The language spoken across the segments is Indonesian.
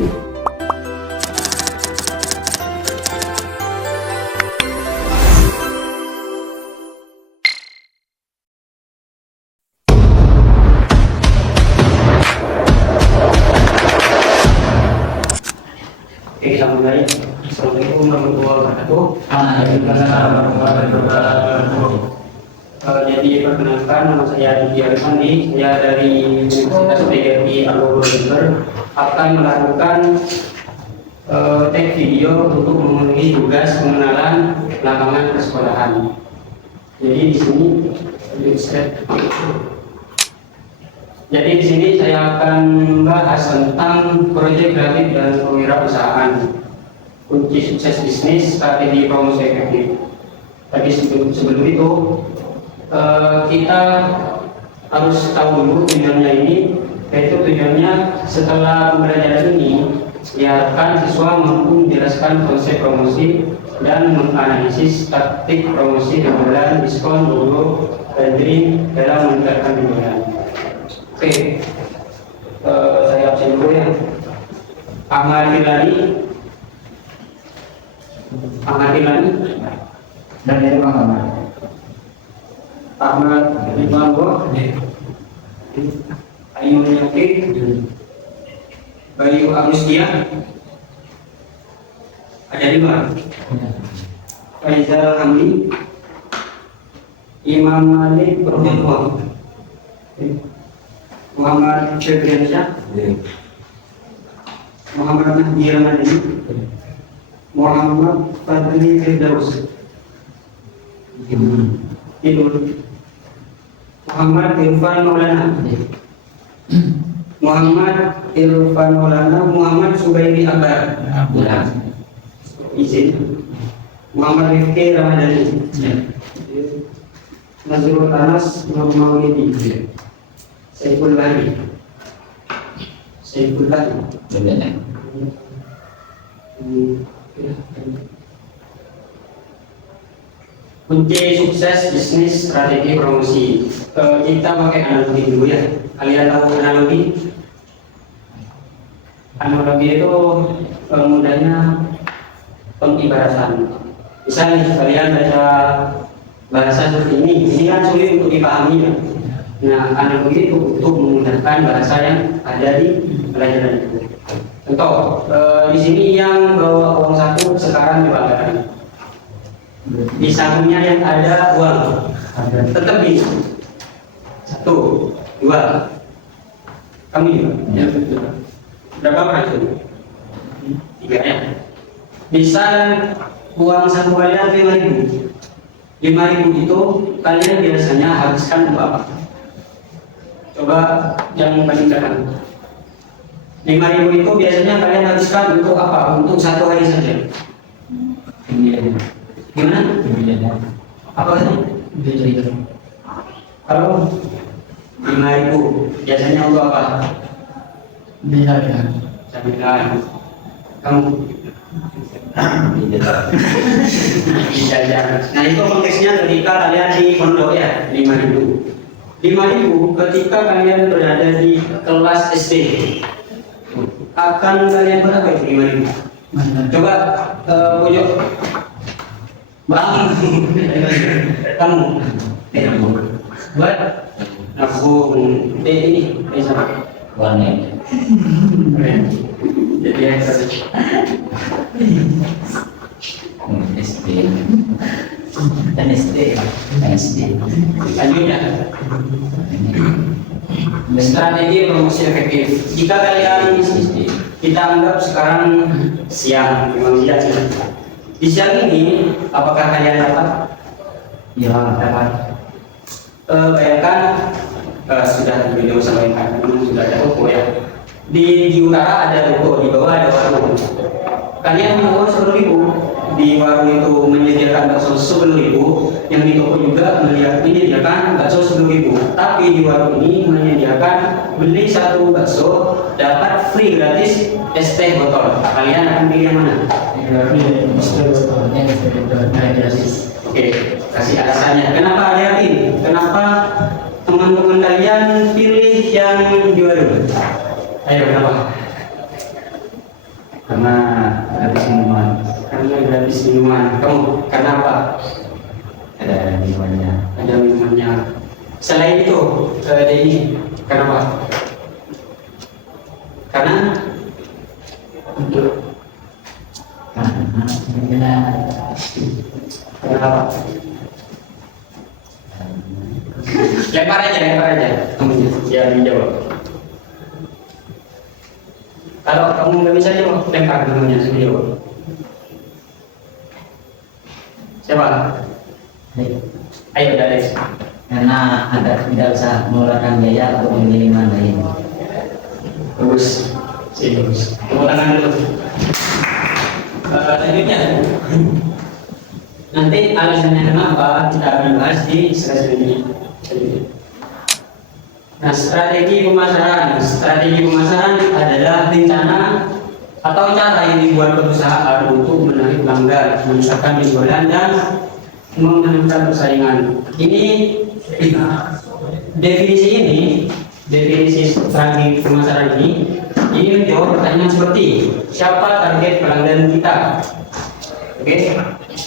Oke, selamat hari. Assalamualaikum warahmatullahi wabarakatuh. Jadi perkenalkan, nama saya Didi Arifandi. Saya dari Universitas PGRI Alor Jember akan melakukan tag video untuk memenuhi tugas pengenalan lapangan persekolahan. Jadi di sini saya akan membahas tentang proyek grafik dan kewirausahaan, kunci sukses bisnis, strategi promosi efektif. Tapi sebelum itu kita harus tahu dulu tujuannya ini, yaitu tujuannya setelah pembelajaran ini diharapkan siswa mampu menjelaskan konsep promosi dan menganalisis taktik promosi penjualan, diskon, dulu, dan drink dalam meningkatkan penjualan. Oke, saya absen dulu ya. Ahmad Hilani. Dan dari Ahmad Imango. Ayu Nyakit. Bayu Agustia. Ada 5. Faizal Hamdi. Imam Malik Perhutwa. Muhammad Febriansyah, Muhammad Nahdi Ramadhani, Muhammad Fadli Firdaus, Muhammad Irfan Maulana, Muhammad Subairi Akbar, izin, Muhammad Rifki Ramadhani, Nazrul Anas Maulidi, Saiful Bahri. Kunci sukses bisnis, strategi promosi. Kita pakai analogi dulu ya. Kalian tahu analogi? Analogi itu mudahnya pengibaratan. Misalnya kalian baca bahasa seperti ini kan sulit untuk dipahami ya. Nah, analogi itu untuk memudahkan bahasa yang ada di pelajaran itu. Contoh, di sini yang bawa uang 1 sekarang dibanggakan. Di sakunya yang ada uang, tetap di 1, 2. Kamu juga? Ya, betul. Berapa orang itu? 3 ya. Bisa uang 1 kalian 5.000. 5.000 itu kalian biasanya habiskan berapa? Coba yang bandingkan. 5.000 itu biasanya kalian habiskan untuk apa? Untuk 1 hari saja. Gimana? Apa itu? Kalau 5.000 biasanya untuk apa? Camilan. Kamu? Jajan. Nah, itu konteksnya ketika kalian di pondok ya, 5.000. 5.000 ketika kalian berada di kelas SD akan kalian berapa itu 5.000? Coba pojok bang kamu buat nabung ini sama warnet jadi yang SD lanjutnya strategi promosi efektif. Jika kalian kita anggap sekarang siang, memang siang. Di siang ini apakah kalian dapat? Ya, dapat. Bayangkan sudah di video sampaikan sudah ada toko ya. Di utara ada toko, di bawah ada warung. Kalian mau 10.000. Di warung itu menyediakan bakso 10.000, yang di toko juga menyediakan bakso 10.000. Tapi di warung ini menyediakan beli 1 bakso dapat free gratis es teh botol. Kalian akan pilih yang mana? Oke, kasih alasannya. Kenapa yakin? Kenapa teman-teman kalian pilih yang di warung? Ayo, kenapa? Karena gratis minuman. Karena gratis minuman. Kamu karena apa? Ada minumannya. Ada minumannya. Selain itu, ada ini. Kenapa? Karena apa? Lempar aja. Kamu ya menjawab. Kalau kamu nggak bisa jawab, lempar namanya sendiri. Siapa? Ayo dari. Karena agar tidak usah mengeluarkan biaya untuk membeli minuman lain. Bagus. Bagus. Tepuk tangan dulu. Selanjutnya, nanti alasannya kenapa kita akan bahas di sesi ini. Nah, strategi pemasaran adalah rencana atau cara yang dibuat perusahaan untuk menarik pelanggan, meningkatkan penjualan dan memenangkan persaingan. Ini definisi strategi pemasaran ini menjawab pertanyaan seperti siapa target pelanggan kita. Oke,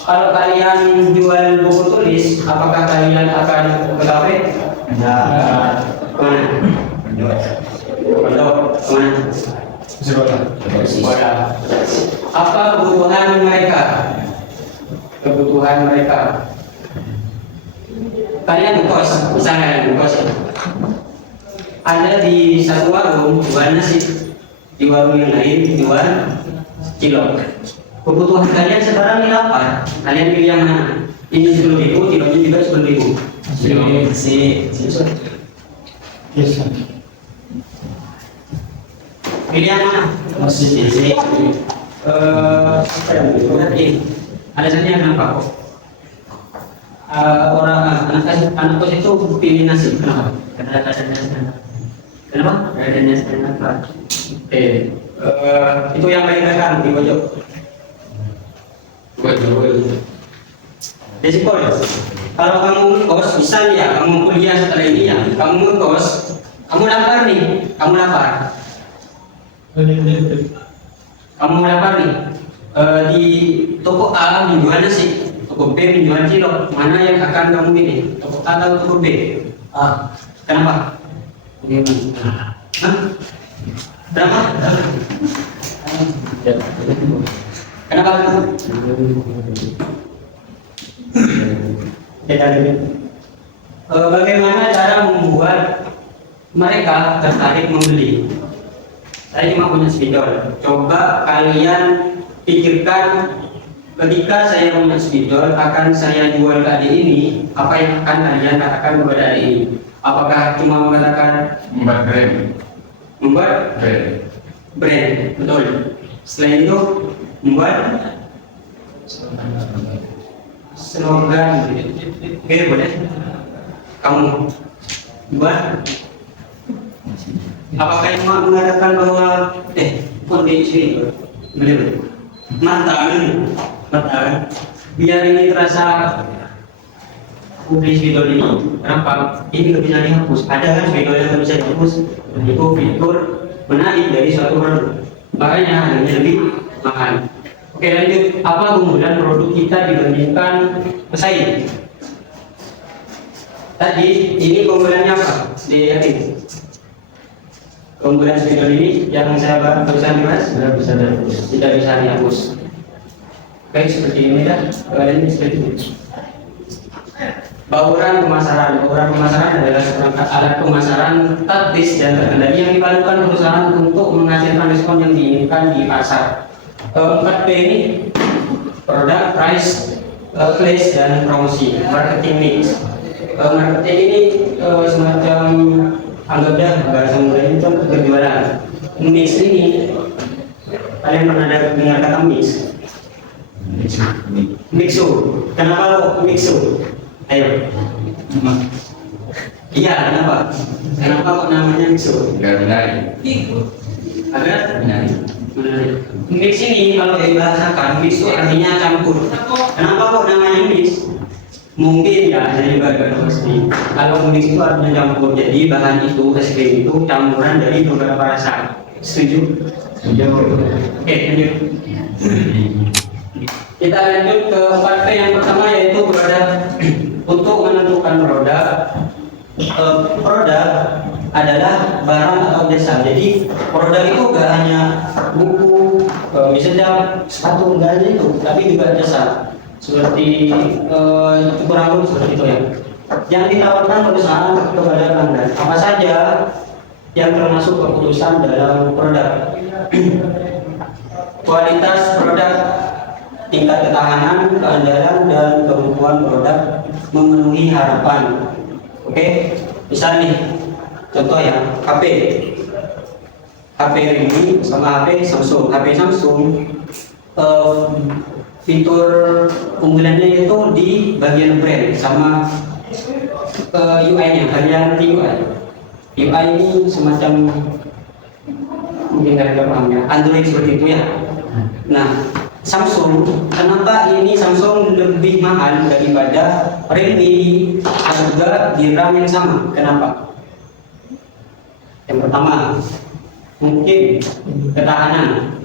kalau kalian jual buku tulis, apakah kalian akan ke kafe? Kemana? Kemana? Apa kebutuhan mereka? Kalian ngekos, misalnya kalian ngekos ya. Ada di satu warung jual nasi, di warung yang lain jual cilok. Kebutuhan kalian sekarang ini apa? Kalian pilih yang mana? Ini 10.000, ciloknya juga 10.000. Pilih yang mana? Alasannya kenapa kok? Anak kos itu pilih nasi, kenapa? Karena ada nasi. Kenapa? Ada nasi kenapa? Itu yang paling belakang di pojok. Jadi kalau kamu kos, misal ya kamu kuliah setelah ini ya, kamu kos, kamu lapar nih. Di toko A menjual nasi, toko B menjual cilok, mana yang akan kamu pilih? Toko A atau toko B? Kenapa? Kenapa? Bagaimana cara membuat mereka tertarik membeli? Saya cuma punya spidol. Coba kalian pikirkan, ketika saya punya spidol akan saya jual ke adik ini, apa yang akan kalian katakan kepada adik ini? Apakah cuma mengatakan membuat brand, betul. Selain itu membuat slogan. Oke, boleh. Kamu buat. Apakah cuma mengatakan bahwa kondisi mata biar ini terasa publis video ini, kenapa ini nggak bisa dihapus? Ada kan video yang nggak bisa dihapus? Itu fitur menarik dari suatu produk, makanya harganya lebih mahal. Oke, lanjut. Apa keunggulan produk kita dibandingkan pesaing? Tadi ini keunggulannya apa? Yakin? Keunggulan spidol ini yang saya barusan bahas tidak bisa dihapus. Baik, seperti ini dah. Ini seperti ini. Bauran pemasaran adalah seperangkat alat pemasaran taktis dan terkendali yang dilakukan perusahaan untuk menghasilkan diskon yang diinginkan di pasar. 4P ini produk, price, place, dan promosi. Marketing mix. Marketing ini semacam anggap dah bahasa mudanya itu berjualan. Mix ini kalian pernah dengar kata mix? Mixu. Kenapa kok mixu? Ayo. Iya, kenapa? Kenapa kok namanya mixu? Menarik. Agar menarik. Mix ini kalau dibahasakan, mix itu artinya campur. Kenapa kok namanya mix? Mungkin ya, saya juga agak pasti. Kalau mix itu artinya campur, jadi bahan itu, es krim itu campuran dari beberapa rasa. Setuju? Setuju. Oke, lanjut. Kita lanjut ke part P yang pertama, yaitu produk. Untuk menentukan produk, produk adalah barang atau jasa. Jadi produk itu gak hanya buku, misalnya sepatu, enggak hanya itu, tapi juga jasa. Seperti cukur rambut, seperti itu ya. Yang ditawarkan perusahaan kepada pelanggan. Apa saja yang termasuk keputusan dalam produk? Kualitas produk, tingkat ketahanan, keandalan, dan kemampuan produk memenuhi harapan. Oke, misal nih, contoh ya, HP Realme sama HP Samsung. HP Samsung, fitur unggulannya itu di bagian brand sama UI-nya, bagian UI. UI ini semacam, mungkin kalian paham ya, Android seperti itu ya. Nah, Samsung, kenapa ini Samsung lebih mahal daripada Realme harga di RAM yang sama? Kenapa? Yang pertama, mungkin ketahanan.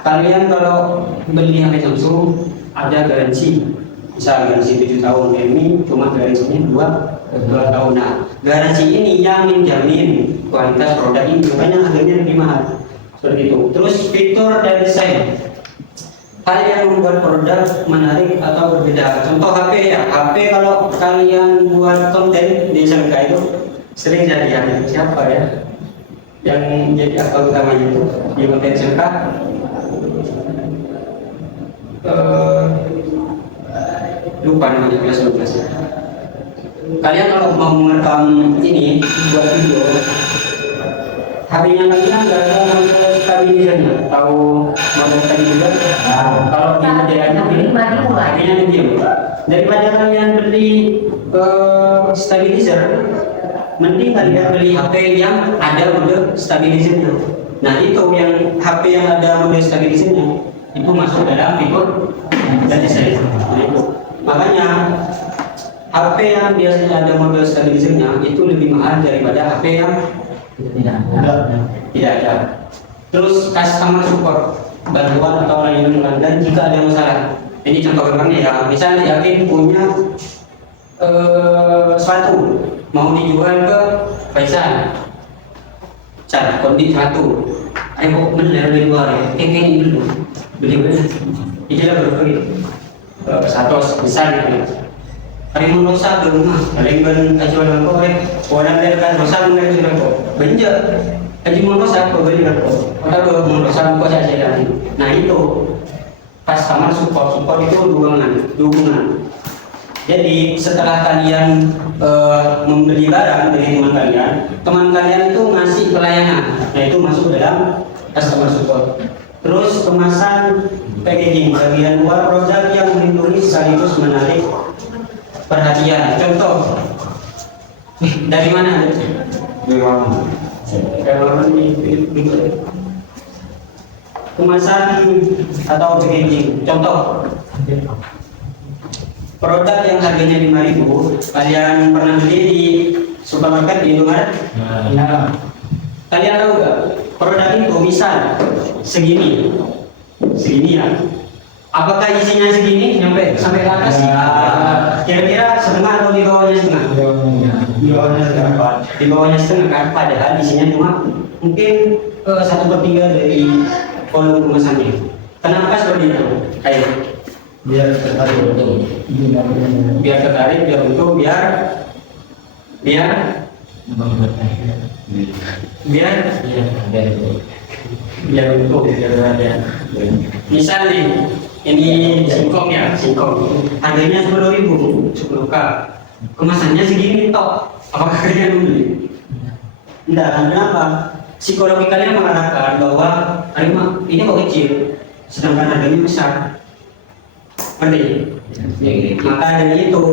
Kalian kalau beli HP Samsung ada garansi, bisa garansi 7 tahun, Realme cuma garansinya 2 tahun. Nah, garansi ini yang menjamin kualitas produk ini, makanya harganya lebih mahal. Seperti itu. Terus fitur dan desain, hal yang membuat produk menarik atau berbeda. Contoh HP ya, HP kalau kalian buat konten di SMK itu sering jadi siapa ya yang jadi aktor utamanya itu di konten SMK? Lupa namanya, kelas 12 ya. Kalian kalau mau merekam ini buat video, HP-nya kalian nggak ada model stabilizernya, tahu model stabilizer? Kalau di modelannya HP-nya medium. Daripada kalian beli stabilizer, mending kalian beli HP yang ada model stabilizernya. Nah, itu yang HP yang ada model stabilizernya itu masuk dalam fitur dan desain. Nah, itu makanya HP yang biasanya ada model stabilizernya itu lebih mahal daripada HP yang tidak ada. Terus customer support, bantuan atau layanan pelanggan jika ada masalah. Ini contoh gampangnya ya, misalnya yakin punya sepatu mau dijual ke Faisal, cari kondisi sepatu, ayo bener dari luar ya, ini dulu beli, inilah berperi satos besar gitu. Hari mau dosa ke rumah, paling ben ajuan aku, orang dari dosa mengenai sudah kok, benjak, aji mau dosa aku beli aku, atau mau dosa aku saja lagi. Nah itu customer support itu dukungan. Jadi setelah kalian membeli barang dari teman kalian itu ngasih pelayanan, nah itu masuk dalam customer support. Terus kemasan, packaging, bagian luar produk yang melindungi sekaligus menarik perhatian. Contoh dari mana? Kemasan atau packaging. Contoh produk yang harganya 5.000, kalian pernah beli di supermarket di Indomaret? Ya. Kalian tahu nggak? Produk itu misal segini ya. Apakah isinya segini sampai ke atas? Kira-kira setengah atau di bawahnya setengah? Di bawahnya setengah kan? Padahal isinya cuma mungkin 1/3 dari volume kemasannya. Kenapa seperti itu? Kayak biar tertarik untuk misal nih, ini singkong harganya 10.000, 10K, kemasannya segini tok, apakah kalian beli? Enggak, kenapa? Psikologi kalian mengatakan bahwa ini kok kecil, sedangkan harganya besar. Maka dari itu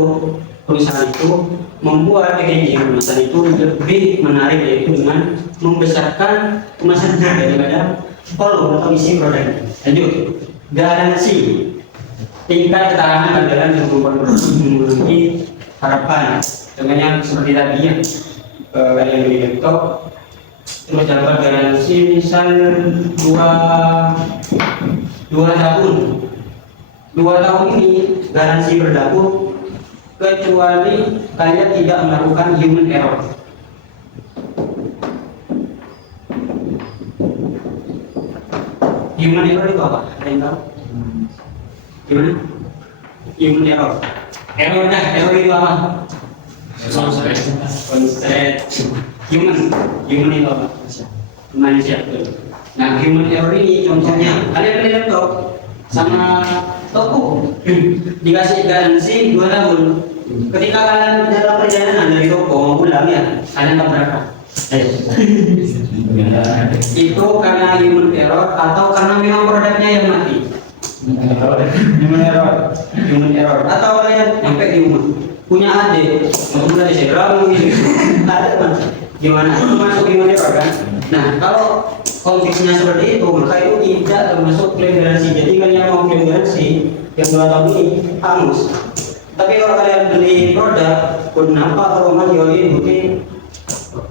perusahaan itu membuat packaging kemasan itu lebih menarik, yaitu dengan membesarkan kemasannya daripada volume atau isi produk. Lanjut, garansi, tingkat ketahanan adalah yang memenuhi harapan. Contohnya seperti tadi ya, kalian beli laptop terus dapat garansi misal 2 tahun ini garansi berlaku kecuali kalian tidak melakukan human error. Human error itu apa? Ada yang tahu? Gimana? Human error. Error itu apa? Konslet. Human itu apa? Manusia. Nah, human error ini contohnya kalian beli laptop sama toko dikasih garansi 2 tahun. Ketika kalian dalam perjalanan dari toko mau pulang ya, kalian tabrakan. Itu karena human error atau karena memang produknya yang mati? Human error. Atau kalian sampai di rumah punya adik, mau mulai segera gitu. Ada kan? Gimana? Itu masuk human error kan? Nah, kalau konteksnya seperti itu, maka itu tidak termasuk klaim garansi. Jadi kalian mau klaim garansi yang 2 tahun ini hangus. Tapi kalau kalian beli produk, kenapa kalau mau jualin mungkin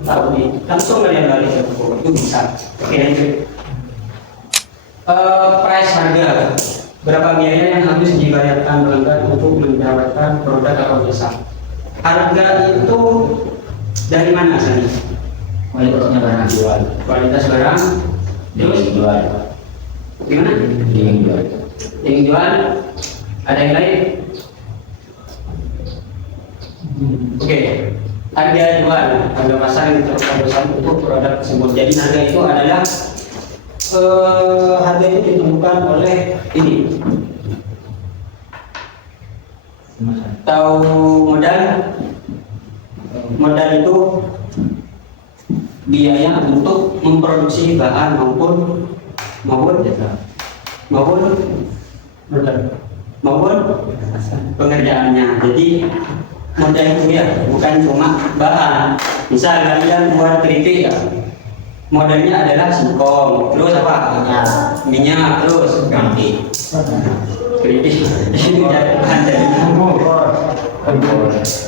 tahu nih, langsung kalian balik ke toko itu bisa. Oke, lanjut. Price harga, berapa biaya yang harus dibayarkan pelanggan untuk mendapatkan produk atau jasa? Harga itu dari mana asalnya? Kualitasnya barang jual. Kualitas barang, terus Jual. gimana? Jual. Yang jual, ada yang lain? Oke, harga jual, harga pasar yang ditentukan untuk produk tersebut. Jadi harga itu adalah harga itu ditentukan oleh ini. Tahu modal? Modal itu biaya untuk memproduksi bahan maupun pengerjaannya. Jadi modal itu ya bukan cuma bahan. Misal kalian buat keripik ya, modalnya adalah singkong, terus apa? Minyak, terus keripik. Itu jadi bahan dari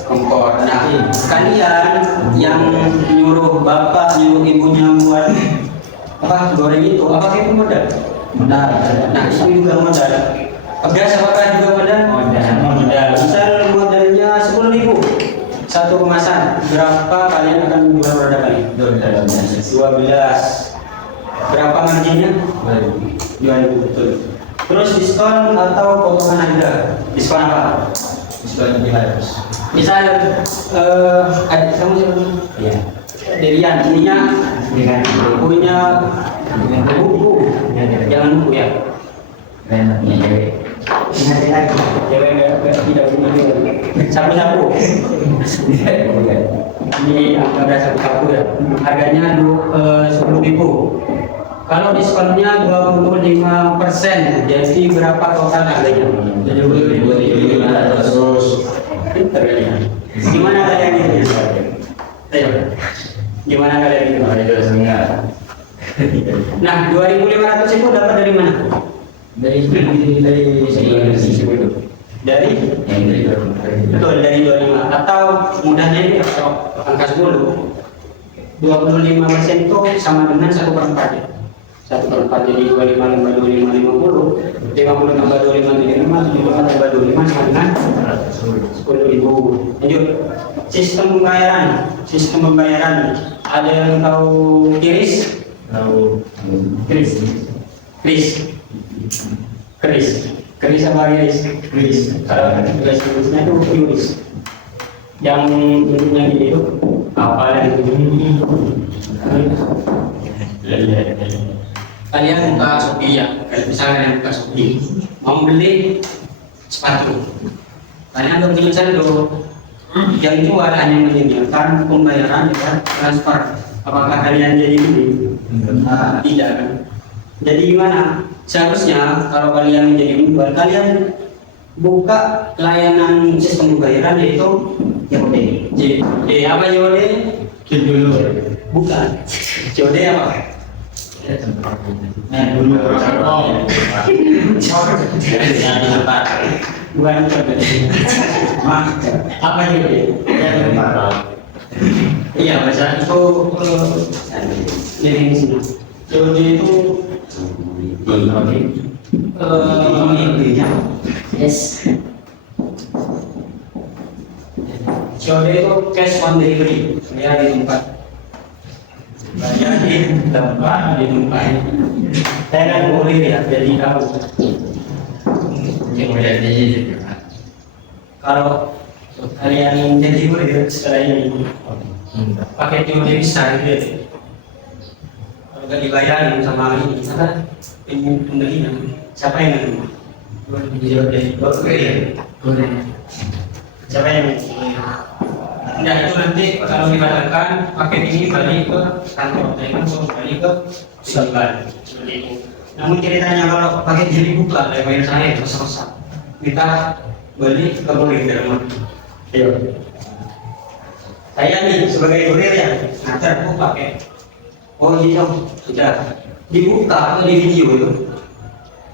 kompor. Nah, kalian yang nyuruh bapak, nyuruh ibunya buat apa goreng itu, apa itu modal? Modal. Nah, itu juga modal. Beras apakah juga modal? Modal. Misal modalnya 10.000 satu kemasan, berapa kalian akan jual produk kalian? 12. Berapa marginnya? 2.000, betul. Terus diskon atau potongan harga? Diskon apa? Diskon 500. Misal ada kamu siapa? Iya. Dirian, ininya punya buku, jangan buku ya. Renatnya cewek. Cewek nggak tidak punya sapu-sapu. Ini ada sapu-sapu ya. Harganya 10.000. Kalau diskonnya 25%, jadi berapa total harganya? 7500. Pinter ya. Gimana kalian gitu? Ayo. Gimana kalian gitu? Nah, 2.500 itu dapat dari mana? Dari Betul, dari 25. Atau mudahnya ini angka 10. 25% itu sama dengan 1/4 ya. 1/4 jadi 25 tambah 25 50. 50 tambah 25 35, 75 tambah 25 sama dengan 10.000. Lanjut. Sistem pembayaran. Ada yang tahu kiris? Keris apa kiris? Kalau kirisnya itu kiris. Yang bentuknya gini itu apa lagi? Kalian buka Shopee ya, kalau misalnya kalian buka Shopee mau beli sepatu, kalian belum punya saldo, yang jual hanya menyediakan pembayaran dengan transfer. Apakah kalian jadi beli? Tidak kan? Jadi gimana? Seharusnya kalau kalian menjadi penjual, kalian buka layanan sistem pembayaran yaitu COD. Apa COD? Bukan. COD apa? Bukan. Apa COD? Iya, bahasa itu dari sini. COD itu Yes. COD itu cash on delivery, bayar di tempat. Bayar di tempat, di tempat. Saya kan kurir ya, jadi tahu. Kalau kalian jadi kurir setelah ini, pakai COD bisa gitu ya. Kalau nggak dibayarin sama ini, apa? Pembelinya, siapa yang nanggung? Kurir. Siapa yang nah itu nanti kalau dikatakan paket ini balik ke kantor, saya kan balik ke Sulawesi seperti itu. Namun ceritanya kalau paket jadi buka dari bayar saya rusak-rusak, kita beli ke kurir di rumah. Ayo. Saya nih sebagai kurir ya, ngajar aku pakai. Oh iya sudah dibuka atau di video itu.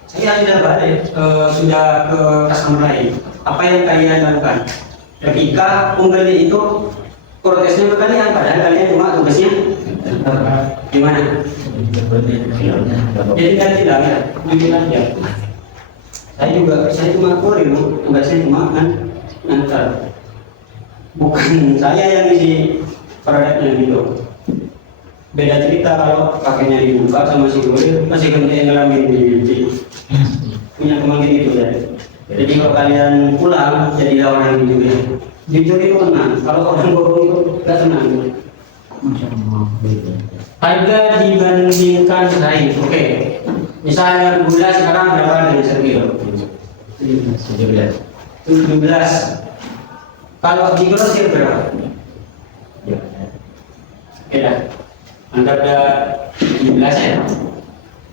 Saya sudah balik, sudah ke customer lain. Apa yang kalian lakukan? Ketika pembeli itu protesnya ke kalian, padahal kalian cuma tugasnya gimana? Jadi kan tidak ya, bilang ya. Saya cuma kurir, tugasnya cuma ngantar. Bukan saya yang isi produknya gitu. Beda cerita kalau pakainya dibuka sama si kurir, masih ganti ngalamin di punya kemungkinan itu ya. Jadi kalau kalian pulang jadi orang yang jujur, jujur itu tenang. Kalau orang bohong itu nggak tenang. Harga dibandingkan lain, oke. Misalnya gula sekarang berapa dari sekilo? 17. Kalau di grosir berapa? Beda. Anggap ada 17 ya.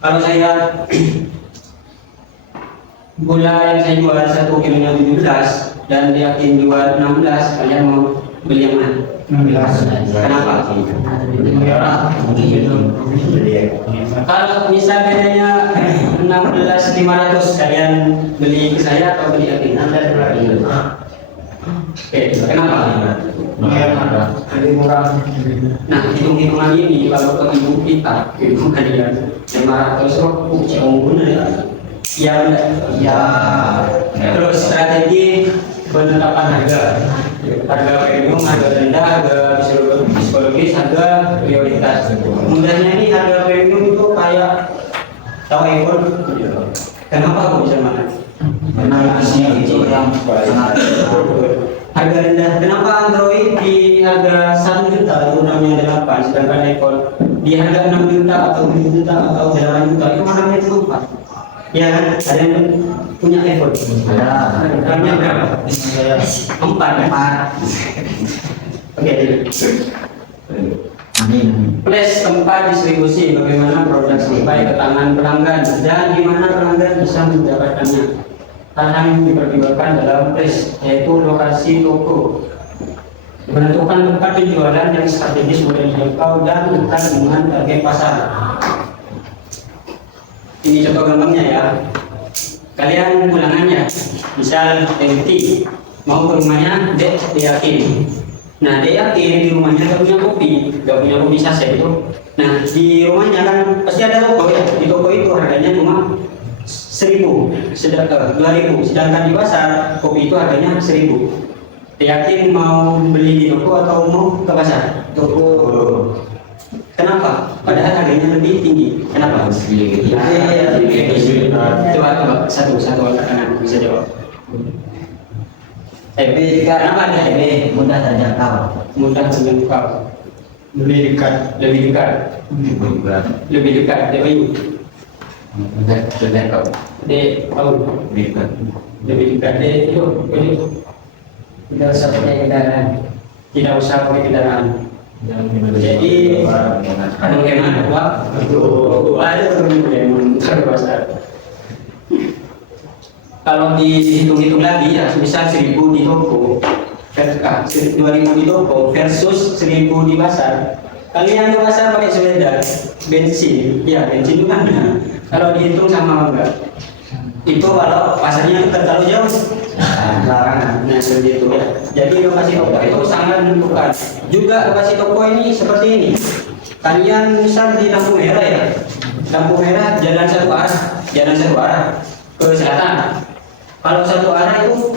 Kalau saya gula yang saya jual 1 kilonya 17 dan dia jual 16, kalian mau beli yang mana? 16. Kenapa? Kalau misal bedanya 16.500, kalian beli ke saya atau beli ke Anda? Oke, kenapa? Lebih murah. Nah, hitung-hitungan ini kalau ke ibu kita, ibu kalian 500 rupiah, ya, ya. Terus strategi penetapan harga premium, harga rendah, harga psikologis, harga prioritas. Mudahnya ini harga premium itu kayak tahu iPhone. Kenapa aku bisa makan? Karena itu yang harga rendah. Kenapa Android di harga 1 juta itu namanya 8, sedangkan iPhone di harga 6 juta atau 7 juta atau 8 juta itu namanya cuma 4. Ya kan, ada yang punya iPhone. Harganya berapa? 4. Oke. Plus tempat distribusi, bagaimana produk sampai ke tangan pelanggan dan di mana pelanggan bisa mendapatkannya. Hal yang dipertimbangkan dalam place, yaitu lokasi toko, menentukan tempat penjualan yang strategis mudah dijangkau dan dekat dengan target pasar. Ini contoh gampangnya ya. Kalian pulangannya, misal MT mau ke rumahnya, dia yakin. Nah, dia yakin di rumahnya gak punya kopi saset itu. Nah, di rumahnya kan pasti ada toko ya. Di toko itu harganya cuma 1.000, 2.000. Sedangkan di pasar kopi itu harganya 1.000. Dia yakin mau beli di toko atau mau ke pasar? Toko. Kenapa? Padahal harganya lebih tinggi. Kenapa? Coba satu kanan bisa jawab. Kenapa ada mudah terjangkau. Mudah terjangkau. Lebih dekat. Lebih dekat. Terjangkau. Lebih dekat. Tidak usah pakai kendaraan. Jadi bagaimana Pak? Ada kalau dihitung-hitung lagi ya, misal 1.000 di toko, 2.000 di toko versus 1.000 di pasar. Kalian ke pasar pakai sepeda, bensin itu kan. Kalau dihitung sama enggak? Itu kalau pasarnya terlalu jauh, larangan. Nah seperti itu ya. Jadi lokasi toko itu sangat menentukan. Juga lokasi toko ini seperti ini. Kalian misal di lampu merah ya, lampu merah jalan satu arah ke selatan. Kalau satu arah itu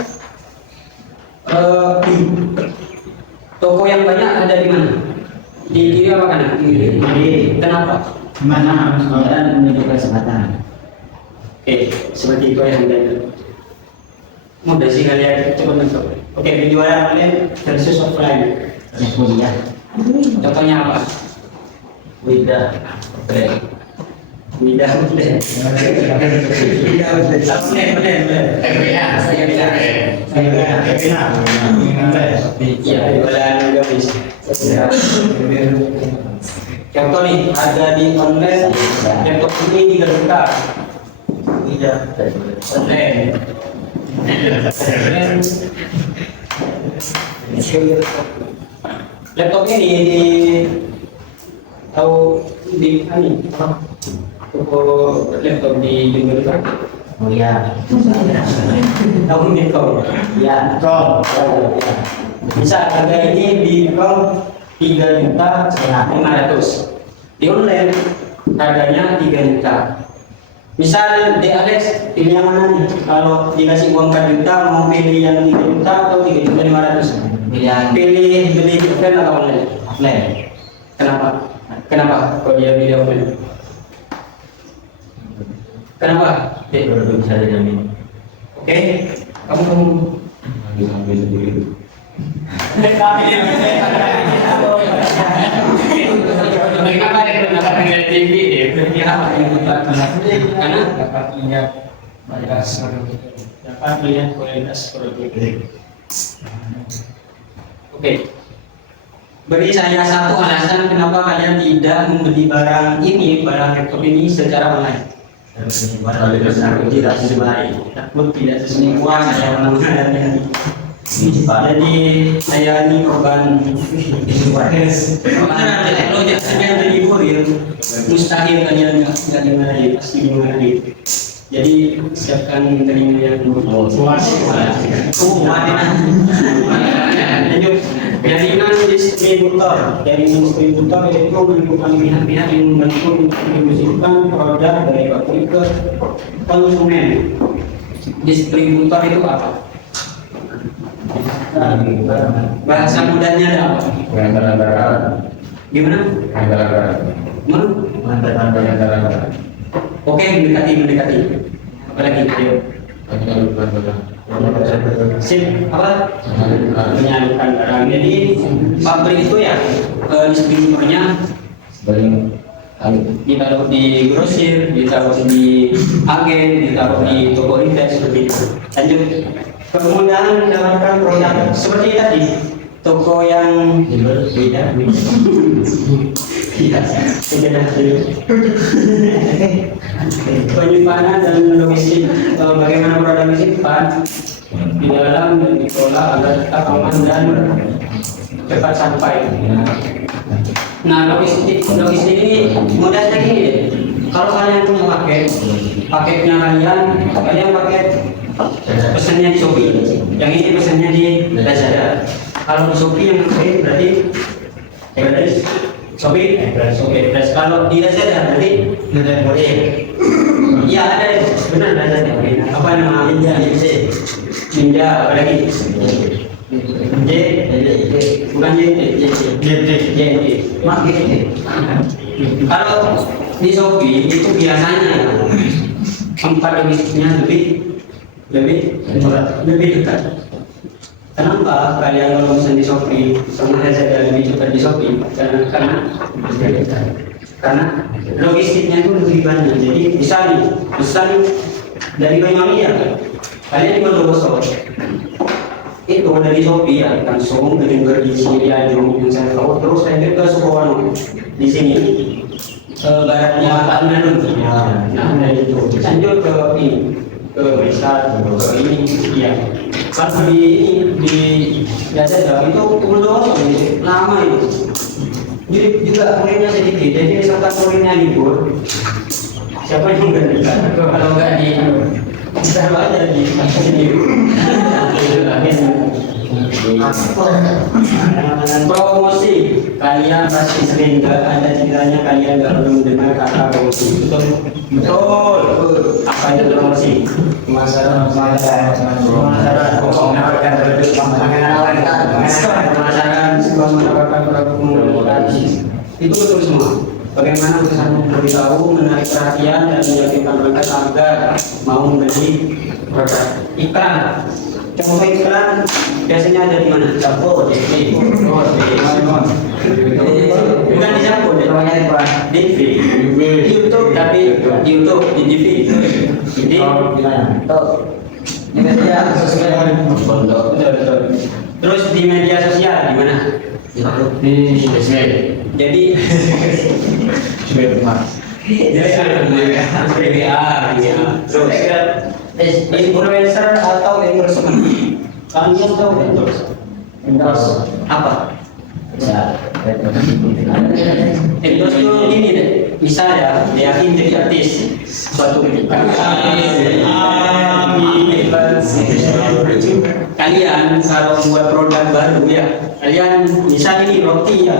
toko yang banyak ada di mana? Di kiri apa kanan? Di kiri. Kenapa? Mana jalan menuju ke selatan? Oke, seperti itu yang ada. Mudah sih kalian coba mencoba. Oke, penjualan online versus offline. Yang kuliah. Contohnya apa? Beda. Tidak, benar. Iya, jualan gratis. Contoh nih, ada di online laptop ini 3 juta. Tidak, online. Laptop ini di tahu di toko laptop di Jember. Oh iya. Tahu di kau? Ya. Kau. Bisa harga ini di kau 3.500.000. Di online harganya 3 juta. Misal di Alex pilih yang mana nih? Kalau dikasih uang 4 juta mau pilih yang 3 juta atau 3.500.000? Pilih beli offline atau online? Offline. Kenapa? Kenapa? Kalau dia pilih offline? Kenapa? Baru bisa dijamin. Oke, kamu Ambil sendiri. Kenapa dengan TV karena dapat lihat kualitas produk. Oke. Beri saya satu alasan kenapa kalian tidak membeli barang laptop ini secara online. Tidak sesuai, takut tidak sesuai uang saya mengenai. Jadi saya ini korban teknologi yang terhibur ya, mustahil kalian nggak dimarahi, pasti dimarahi. Jadi siapkan telinga yang jaringan distributor itu menentukan pihak-pihak yang membantu mendistribusikan produk dari pabrik ke konsumen. Distributor itu apa? Bahasa mudahnya ada apa? Gimana? Oke, mendekati. Apalagi ayo. Sip, apa? Menyalurkan barang. Jadi pabrik itu ya distributornya ditaruh di grosir, ditaruh di agen, ditaruh di toko retail seperti itu. Lanjut. Kemudahan mendapatkan produk seperti tadi, toko yang beda. Penyimpanan dan logistik, bagaimana produk disimpan di dalam dan dikelola agar tetap aman dan cepat sampai. Nah, logistik ini mudahnya gini deh. Kalau kalian punya paketnya kalian pakai pesannya di Shopee, yang ini pesannya di Lazada. Kalau di Shopee yang lain berarti Shopee. Kalau di Lazada berarti iya ada, benar Lazada. Apa nama Ninja apa lagi? Bukan JT. Kalau di Shopee itu biasanya tempat logistiknya lebih dekat. Kenapa kalian kalau pesan di Shopee sama Lazada lebih cepat di Shopee? Karena logistiknya itu lebih banyak. Jadi misalnya pesan dari Banyuwangi ya, kalian di Bondowoso itu dari Shopee ya, langsung dari di sini Cianjur yang saya tahu, terus saya ke Sukoharjo di sini baratnya Alun-Alun. Nah dari itu lanjut ke ini, ke Misal, ke ini ya. Kalau di Lazada itu Bondowoso lama itu. Jadi juga kurirnya sedikit, jadi misalkan kurirnya libur, siapa yang ganti? Kalau nggak di Taruh aja di sini. Promosi, kalian pasti sering ada ceritanya kalian nggak belum dengar kata promosi. Betul. Apa itu promosi? Pemasaran, menawarkan produk, pemasaran, menawarkan produk komunikasi. Itu betul semua. Bagaimana perusahaan memberitahu, menarik perhatian dan meyakinkan mereka agar mau membeli produk. Iklan. Contoh iklan biasanya ada di mana? Jampo, TV, bukan di Jampo, di TV, di YouTube, tapi di YouTube, di TV, di media sosial, terus di media sosial di mana? Di Facebook. Jadi influencer atau endorse. Kalian tahu endorse apa? Ya, Endorse itu ini deh. Misalnya dia ingin jadi artis suatu ketika. Kalian kalau buat produk baru ya, kalian misal ini roti ya.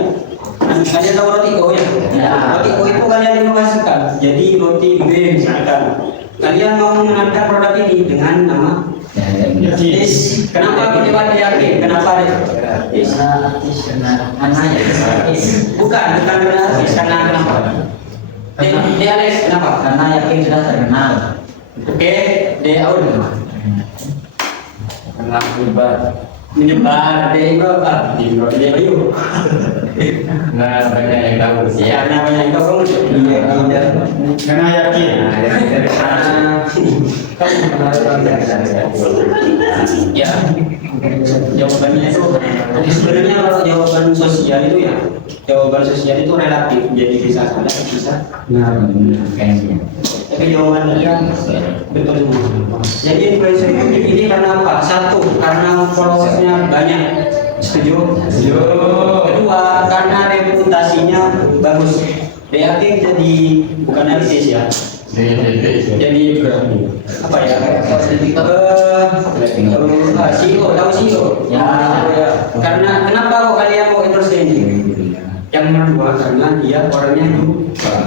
Kalian tahu roti kau ya? Roti kau itu kalian inovasikan. Jadi roti B misalkan. Kalian mau mengenalkan produk ini dengan nama Is. Kenapa kita pakai yakin? Kenapa Is? karena anaknya Bukan karena artis, karena kenapa? Dia Alex, kenapa? karena yakin sudah terkenal. Oke, dia Aul. Karena Menyebar, dia Bayu. Nah, banyak yang tahu sih. Ya, karena banyak yang tahu. Karena yakin. Ya, jawabannya itu sebenarnya kalau jawaban sosial itu ya, jawaban sosial itu relatif, jadi bisa salah, bisa. Kayaknya. Tapi jawaban kalian betul semua. Jadi influencer ini karena apa? Satu, karena followersnya banyak. Setuju? Setuju. Kedua, karena reputasinya bagus. DAG jadi bukan artis ya. Jadi apa ya? CEO, tahu CEO? Ya. Karena kenapa kok kalian mau endorse ini? Yang kedua karena dia orangnya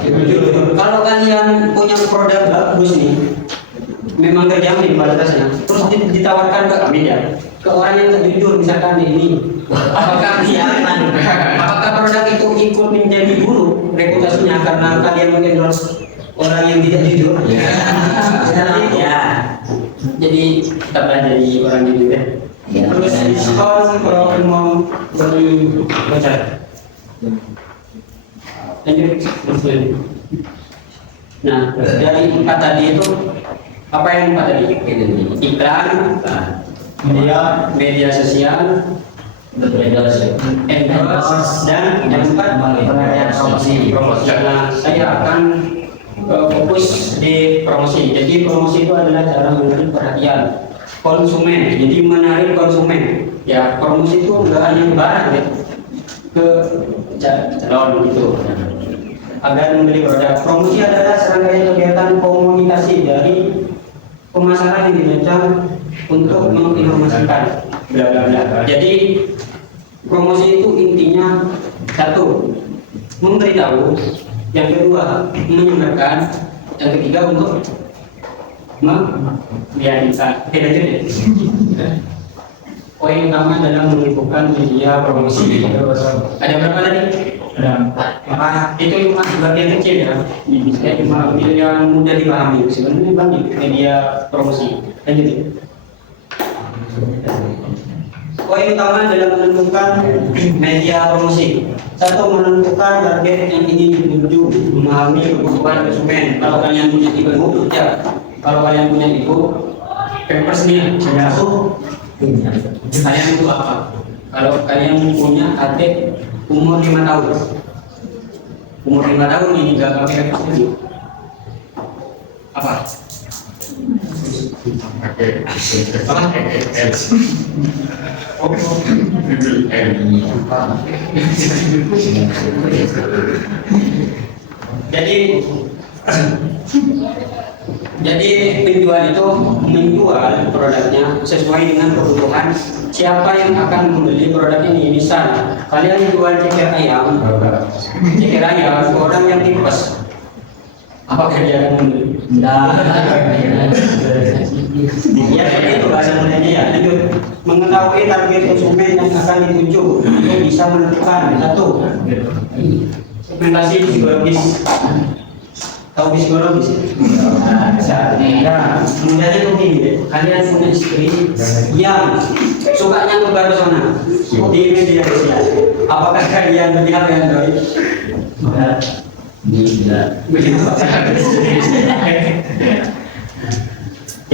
jujur. Kalau kalian punya produk bagus nih, memang terjamin kualitasnya, terus ditawarkan ke kami ya, ke orang yang tak jujur misalkan ini, apakah dia aman? Apakah produk itu ikut menjadi buruk reputasinya karena kalian mengendorse orang yang tidak jujur? Ya. Jadi tetap jadi orang yang jujur. Terus diskon kalau mau beli pacar. Lanjut. Nah, dari empat tadi itu apa yang empat tadi? Iklan, media sosial, endorse, dan yang empat promosi. Nah, saya akan fokus di promosi. Jadi promosi itu adalah cara menarik perhatian konsumen. Jadi menarik konsumen. Ya, promosi itu enggak hanya barang ya, ke calon gitu agar membeli produk. Promosi adalah serangkaian kegiatan komunikasi dari pemasaran yang dirancang untuk menginformasikan bla bla bla. Jadi promosi itu intinya satu, memberitahu, yang kedua menyebarkan, yang ketiga untuk meyakinkan. Tidak jadi. Poin utama dalam melakukan media promosi. Ada berapa tadi? Maka itu cuma bagian kecil ya. Saya cuma yang mudah dipahami. Sebenarnya banyak media promosi. Lanjut. Poin utama dalam menentukan media promosi. Satu, menentukan target yang ingin dituju, memahami kebutuhan konsumen. Kalau kalian punya ibu, ya. Kalau kalian punya ibu, pampers nih, kalian itu apa? Kalau kalian punya adik umur 5 tahun, umur 5 tahun ini nggak pakai pampers lagi, apa? Jadi Jadi penjual itu menjual produknya sesuai dengan kebutuhan siapa yang akan membeli produk ini. Misal kalian jual ceker ayam ke orang yang tipes, apakah dia akan membeli? Ya seperti itu bahasa mudanya ya. Lanjut, mengetahui target konsumen yang akan dituju untuk bisa menentukan satu segmentasi psikologis. Tahu psikologis? Nah, kemudian begini, kalian punya istri yang sukanya ke Barcelona di media sosial. Apakah kalian berpihak dengan Android?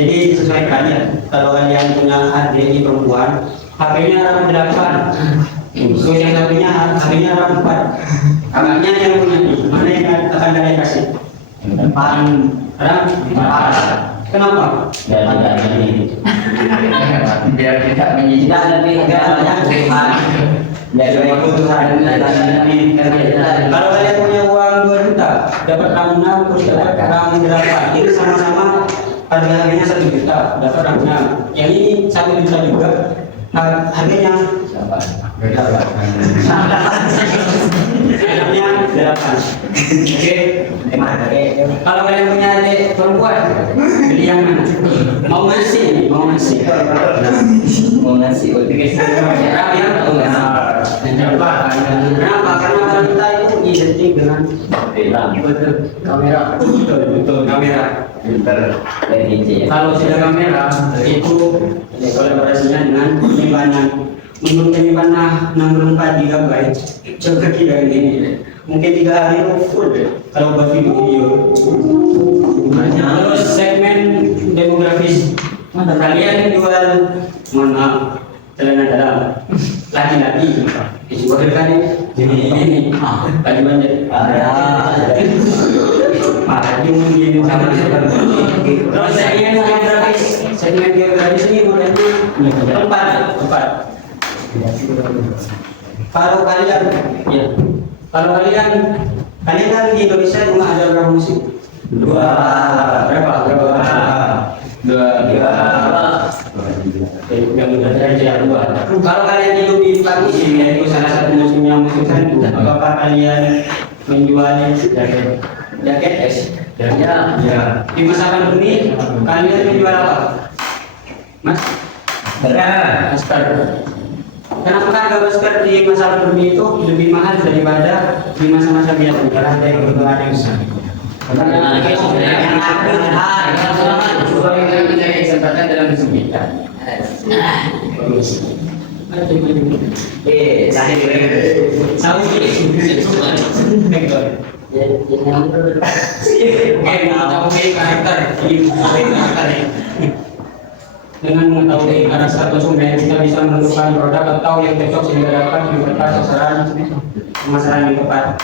Jadi sesuai kalian. Kalau kalian punya adik perempuan, HP-nya RAM 8. Terus yang satunya HP-nya RAM 4. Kakaknya yang punya ini, mana yang akan kalian kasih? Depan RAM 4. Kenapa? biar tidak menyita lebih dari kebutuhan. Kalau kalian punya uang 2 juta, dapat RAM 6 terus dapat RAM 8, itu sama-sama harganya 1 juta, dapat RAM 6. Yang ini 1 juta juga, harganya harganya 8. Oke. Kalau kalian punya adik perempuan, beli yang mana? Mau ngasih. RAM yang kenapa? Karena wanita itu identik dengan kamera. Betul, kamera. Kalau sudah kamera itu kolaborasinya dengan penyimpanan. Menurut penyimpanan 64 GB, seperti ini. Mungkin 3 hari itu full kalau buat video. Terus segmen demografis, kalian jual celana dalam laki-laki, dijual kan ini tadi banyak mungkin sama seperti. Terus segmen geografis ini modelnya tempat. Kalau kalian kan di Indonesia cuma ada berapa musim? Berapa? Kalau kalian hidup di 4 musim, yaitu salah satu musimnya musim salju, apakah kalian menjual jaket es? Ya. Di masa pandemi kalian menjual apa? Mas? Masker. Kenapa harga masker di masa pandemi itu lebih mahal daripada di masa-masa biasa? Karena ada kebutuhan yang besar. Kesempatan dalam kesempitan. Dengan mengetahui karakter konsumen, kita bisa menentukan produk atau yang cocok sehingga dapat mendapat sasaran pemasaran yang tepat.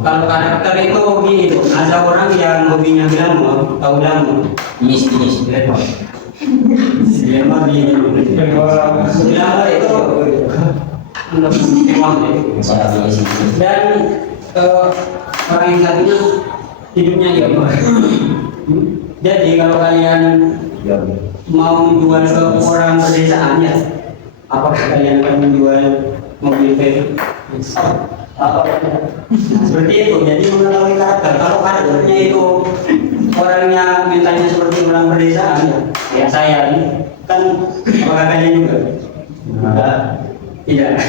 Kalau karakter itu begini tuh, ada orang yang hobinya glamour, tahu glamour? Glamour begini. Glamour itu dan orang yang satunya hidupnya glamour. Jadi kalau kalian mau menjual ke orang pedesaan ya, apakah kalian akan menjual mobil Ferry? Seperti itu. Jadi mengetahui karakter. Kalau karakternya itu orangnya mentalnya seperti orang pedesaan ya saya ini kan, apakah kalian juga? Tidak.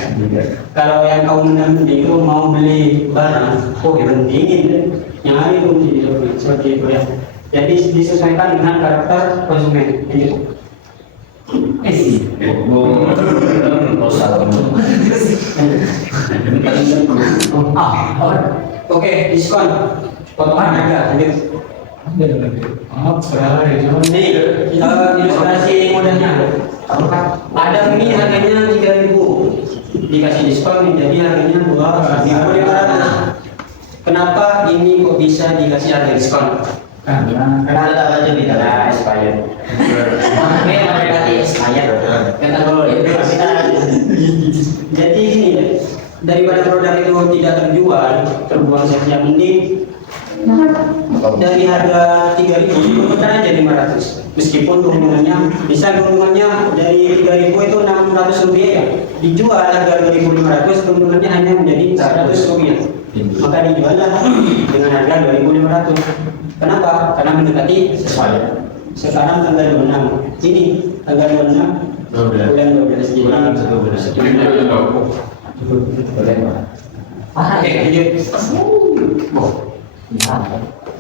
Kalau yang kaum muda itu mau beli barang, pentingin yang ada itu seperti itu ya. Jadi disesuaikan dengan karakter konsumen. Oke, diskon potongan harga. Ini ilustrasi modelnya. Ada ini harganya 3.000, dikasih diskon jadi harganya 2.500. Kenapa ini kok bisa dikasih harga diskon? Karena tak baca di dalam expired. Oke, mereka di expired. Kata dulu itu. Jadi ini daripada produk itu tidak terjual, terbuang saja, mending Dari harga 3.000 diturunkan aja 500. Meskipun keuntungannya, bisa keuntungannya dari 3.000 itu 600 rupiah ya, dijual harga 2.500, keuntungannya hanya menjadi 100 rupiah. Maka dijuallah dengan harga 2.500. Kenapa? Karena mendekati sesuai. Sekarang tanggal 26. Ini tanggal 26 bulan 12.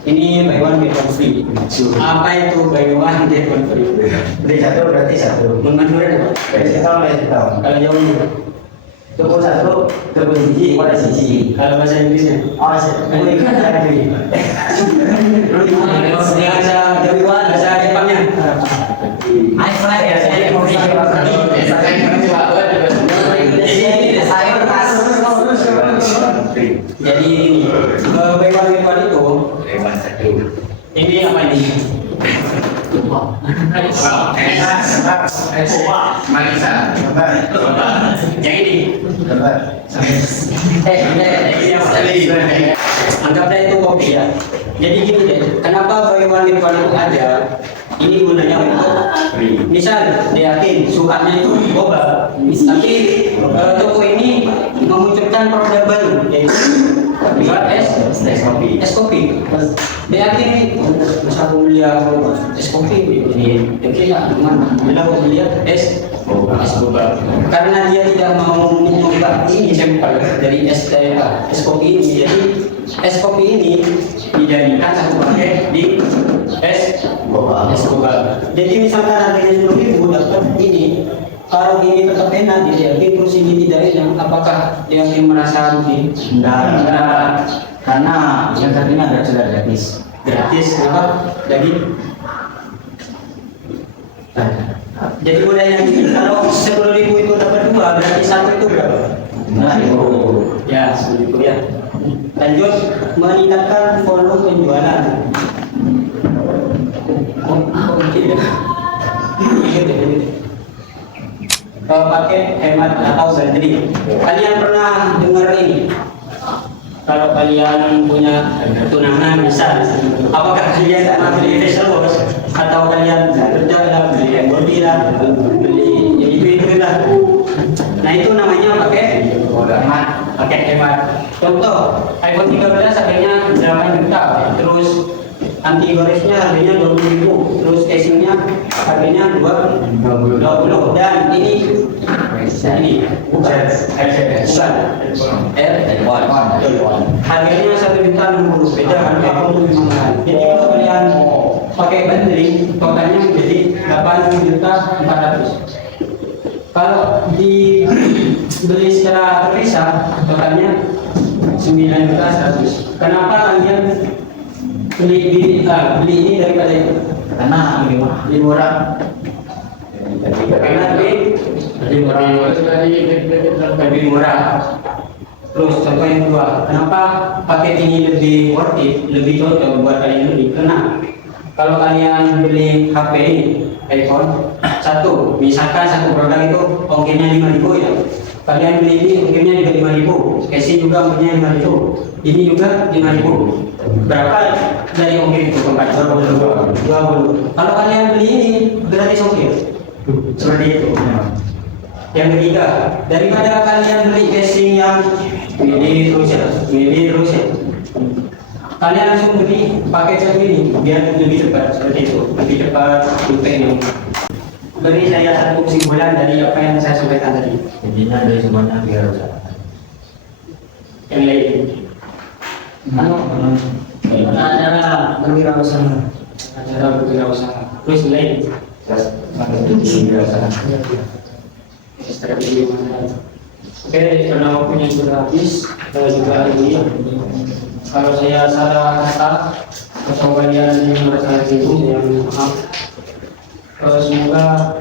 Jadi ini buy one get one free. Apa itu buy one get one free? Beli satu berarti satu. Mengendur ada. Kalau jauh juga. Toko satu, toko siji, pada siji. Kalau bahasa Inggrisnya. Oh, saya Bahasa Jawa, bahasa Jepangnya. iPhone ya, saya mau Jadi ini buy one get one itu. Ini apa ini? Yang ini. Ini apa? Anggaplah itu kopi ya. Jadi gini deh, kenapa buy one get one itu ada? Ini gunanya untuk misal yakin sukanya itu boba, tapi toko ini memunculkan produk baru yaitu buat es kopi. Dia yakin nih, masa aku beli es kopi ini, oke ya, teman, bila aku beli es boba, karena dia tidak mau mengubah ini sampel dari es kopi ini, jadi es kopi ini dijadikan satu paket di es boba. Jadi misalkan harganya 10.000 dapat ini. Kalau ini tetap enak, dia yakin terus ini tidak enak, apakah dia yakin merasa rugi? Enggak. Karena yang satunya ada sudah gratis. Gratis, kenapa? Jadi budaya ini kalau 10.000 itu dapat 2, berarti satu itu berapa? Ya, 10.000 ya. Lanjut, meningkatkan volume penjualan. Pakai hemat atau baterai. Kalian pernah dengar ini? Kalau kalian punya tunangan misal, apakah kalian akan beli facial wash atau kalian kerja lah beli body lah, beli itu lah. Nah itu namanya pakai hemat. Contoh iPhone 13 harganya 8 juta, terus anti goresnya harganya 20.000, terus casingnya harganya 20, dan ini bukan harganya 1.060.000, beda kan iPhone itu memang mahal. Jadi kalau kalian pakai bundling totalnya menjadi 8.400.000. Kalau dibeli secara terpisah totalnya 9.100.000. Kenapa kalian beli ini daripada itu? Karena lebih murah. Karena lebih murah. Terus contoh yang kedua, kenapa paket ini lebih worth it, lebih cocok buat kalian beli? Karena kalau kalian beli HP ini, iPhone satu, misalkan satu produk itu ongkirnya 5.000 ya. Kalian beli ini ongkirnya juga 5.000, casing juga ongkirnya 5.000, ini juga 5.000. Berapa dari ongkir itu? 20. Kalau kalian beli ini gratis ongkir. Seperti itu. Yang ketiga, daripada kalian beli casing yang mili terus ya, kalian langsung beli paket satu ini biar lebih cepat, seperti itu, lebih cepat ini. Beri saya satu kesimpulan dari apa yang saya sampaikan tadi. Intinya dari semuanya biar Yang lain. Acara berwirausaha. Terus lain. Strategi mana? Oke, karena waktunya sudah habis, saya juga ini. Kalau saya salah kata atau kalian yang merasa bingung, ya maaf. Semoga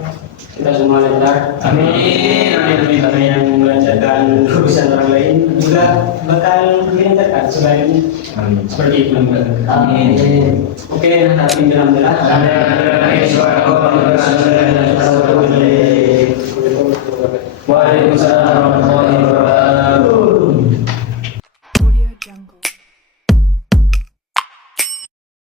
kita semua lancar. Amin. Karena yang melancarkan urusan orang lain juga bakal dilancarkan selain seperti itu. Amin. Oke, tapi alhamdulillah.